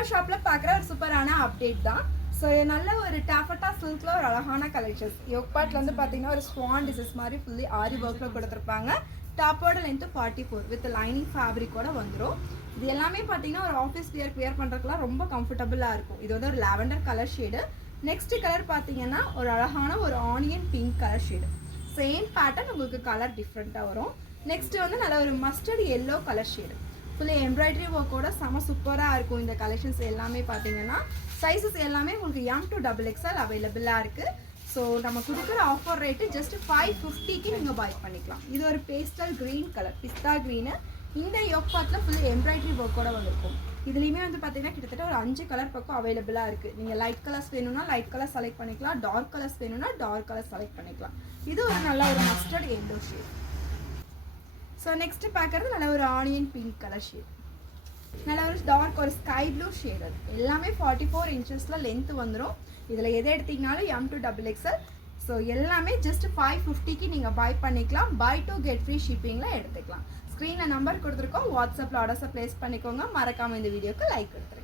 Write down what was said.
நம்ம ஷாப்ல பார்க்குற ஒரு சூப்பரான அப்டேட் தான். ஸோ நல்ல ஒரு டாஃபட்டா சில்க்ல ஒரு அழகான கலெக்ஷன்ஸ். யோக் பார்ட்ல வந்து பார்த்தீங்கன்னா ஒரு ஸ்வான் டிசைன்ஸ் மாதிரி ஃபுல்லி ஆரி ஒர்க்கில் கொடுத்துருப்பாங்க. டாப்போட லென்த்து 44 வித் லைனிங் ஃபேப்ரிக்கோட வந்துடும். இது எல்லாமே பார்த்தீங்கன்னா ஒரு ஆஃபீஸ் வியர் பண்ணுறதுக்குலாம் ரொம்ப கம்ஃபர்டபுளாக இருக்கும். இது வந்து ஒரு lavender colour shade. Next colour பார்த்தீங்கன்னா ஒரு அழகான ஒரு onion pink colour shade. Same pattern உங்களுக்கு கலர் டிஃப்ரெண்ட்டாக வரும். நெக்ஸ்ட் வந்து நல்ல ஒரு mustard yellow colour shade. Fully embroidery ஒர்க்கோட செம சூப்பராக இருக்கும். இந்த கலெக்ஷன்ஸ் எல்லாமே பார்த்தீங்கன்னா சைஸஸ் எல்லாமே உங்களுக்கு M to XXL அவைலபிளாக இருக்குது. ஸோ நம்ம கொடுக்குற ஆஃபர் ரேட்டு ஜஸ்ட் 550க்கு நீங்கள் பை பண்ணிக்கலாம். இது ஒரு பேஸ்டல் க்ரீன் கலர், பிஸ்தா க்ரீனு. இந்த யோக் பார்ட்டில் ஃபுல்லி எம்ப்ராய்டரி ஒர்க்கோட வந்திருக்கும். இதுலேயுமே வந்து பார்த்தீங்கன்னா கிட்டத்தட்ட ஒரு 5 கலர் பக்கம் அவைலபிளாக இருக்குது. நீங்கள் லைட் கலர்ஸ் வேணும்னா லைட் கலர் செலக்ட் பண்ணிக்கலாம், டார்க் கலர்ஸ் வேணும்னா டார்க் கலர் செலக்ட் பண்ணிக்கலாம். இது ஒரு நல்ல ஒரு mustard yellow shade. So next பார்க்குறது நல்ல ஒரு ஆனியன் பிங்க் கலர் ஷேட், நல்ல ஒரு டார்க் ஒரு ஸ்கை ப்ளூ ஷேட். அது எல்லாமே 44 இன்ச்சஸில் லென்த்து வந்துடும். இதில் எதை எடுத்திங்கனாலும் M to XXL. ஸோ எல்லாமே ஜஸ்ட் 550க்கு நீங்கள் பை பண்ணிக்கலாம். பை டூ கெட் ஃப்ரீ ஷிப்பிங்கில் எடுத்துக்கலாம். ஸ்க்ரீனில் நம்பர் கொடுத்துருக்கோம், வாட்ஸ்அப்பில் ஆர்டர்ஸை ப்ளேஸ் பண்ணிக்கோங்க. மறக்காமல் இந்த வீடியோக்கு லைக் கொடுத்துருங்க.